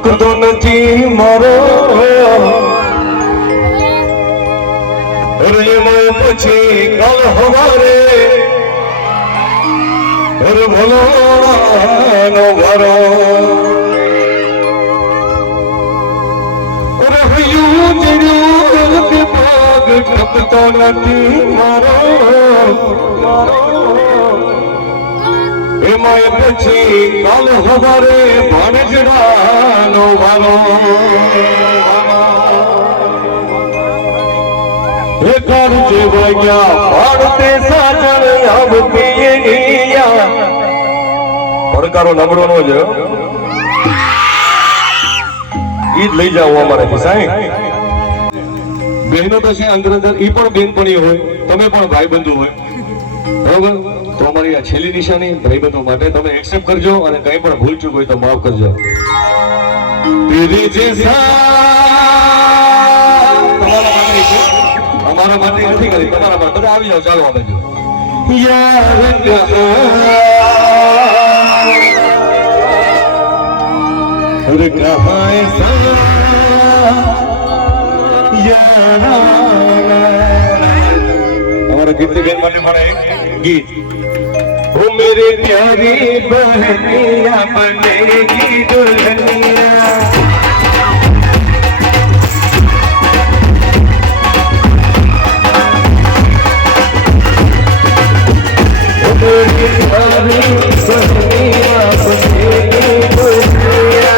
શકતો નથી મારો હૃદયમાં પછી કાલ હવારે ભોલાનો વારો રહ્યું જડ્યું કે પાગ ટકતો નથી મારો સમય પછી કાલ હવારે ભાણેજડાનો વારો એકાર જે વાગ્યા પાડતે સાજણ આવતી એનિયા પડકારો નબળો નો જ ઈ જ લઈ જાવ અમારાથી સાહેબ બહેનો તો છે અંદર અંદર ઈ પણ બેનપણી હોય તમે પણ ભાઈબંધુ હોય બરોબર તો અમારી આ છેલ્લી નિશાની ભાઈબંધો માટે તમે એક્સેપ્ટ કરજો અને કંઈ પણ ભૂલ ચૂક હોય તો માફ કરજો અમારા માટે નથી કરી તમારા માટે બધા આવી જાઓ ચાલો અમે જો हमारा कीर्ति बेन माटे पण गीत ओ मेरे प्यारी बहनिया बनेगी दुल्हनिया ओ मेरी प्यारी बहनिया बनेगी दुल्हनिया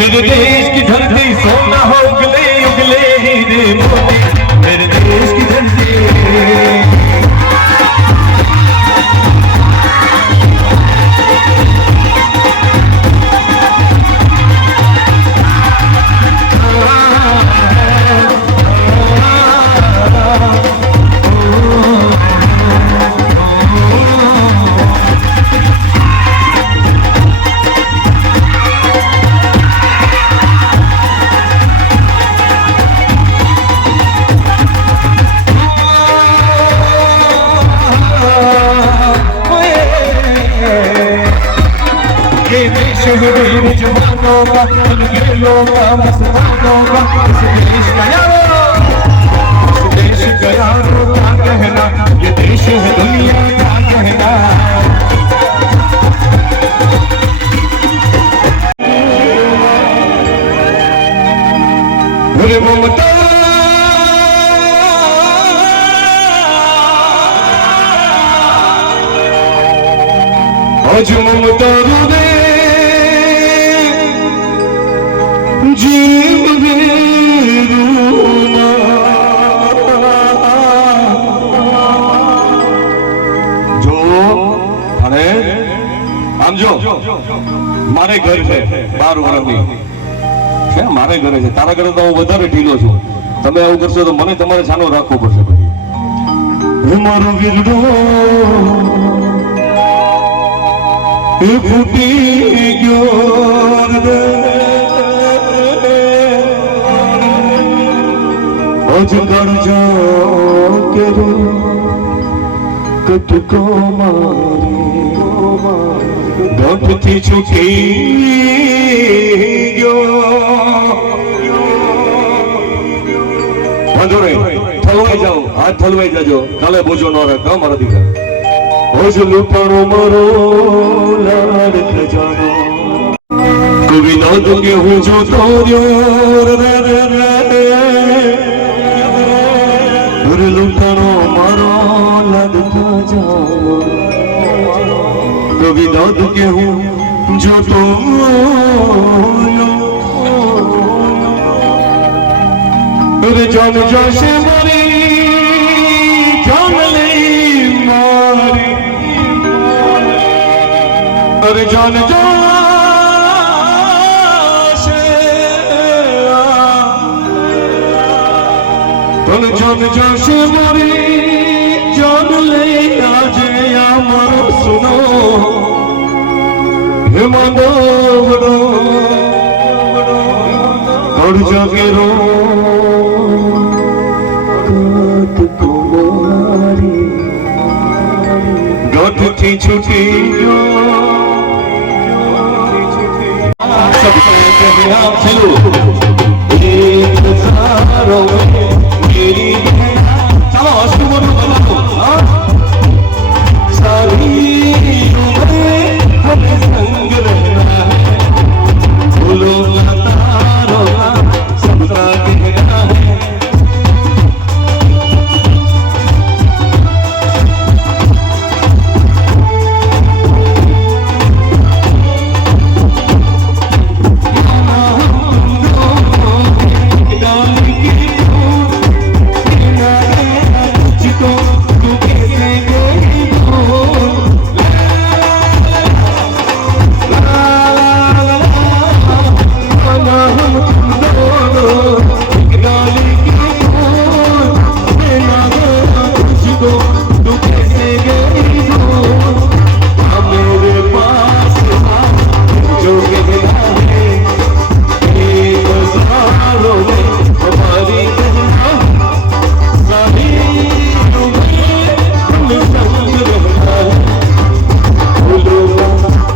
मेरे देश की धरती सोना हो उगले उगले हीरे मोती मेरे देश की धरती जवानों का खेलों का मस्तानों का इस देश का यारो इस देश का यारो क्या कहना ये देश है दुनिया क्या कहना मेरे ममता आज ममता रे जीव जो अरे आम जो मारे घर है 12 વર્ષની છે મારે ઘરે છે તારા ઘરે તો હું વધારે ઢીલો છું તમે આવું કરશો તો મને તમારે સાનો રાખવો પડશે પછી મારો વિરડો એ ફૂટી ગયો आज करजो केरो कटको मारी गांठ थी छूटी गयो बंधुरे थलवाई जाओ हाथ थलवाई जाजो काले बोझो न रखो मारा दीकरा आज लूटणो मारो लाड खजानो कभी ना दूंगे हूँ जो तोरियो रे रे रे लूटणो मारो लड़का जाओ યાદ કે હું જોતો રે જાન જોશે મારી જાન લઈ મારી અરે જાન જોશે તન જાન જોશે મારી જાન લઈ આજે આ મારો સુનો હે માનવડો ઘર જાગે રો ગઢથી છૂટી ગયો સબ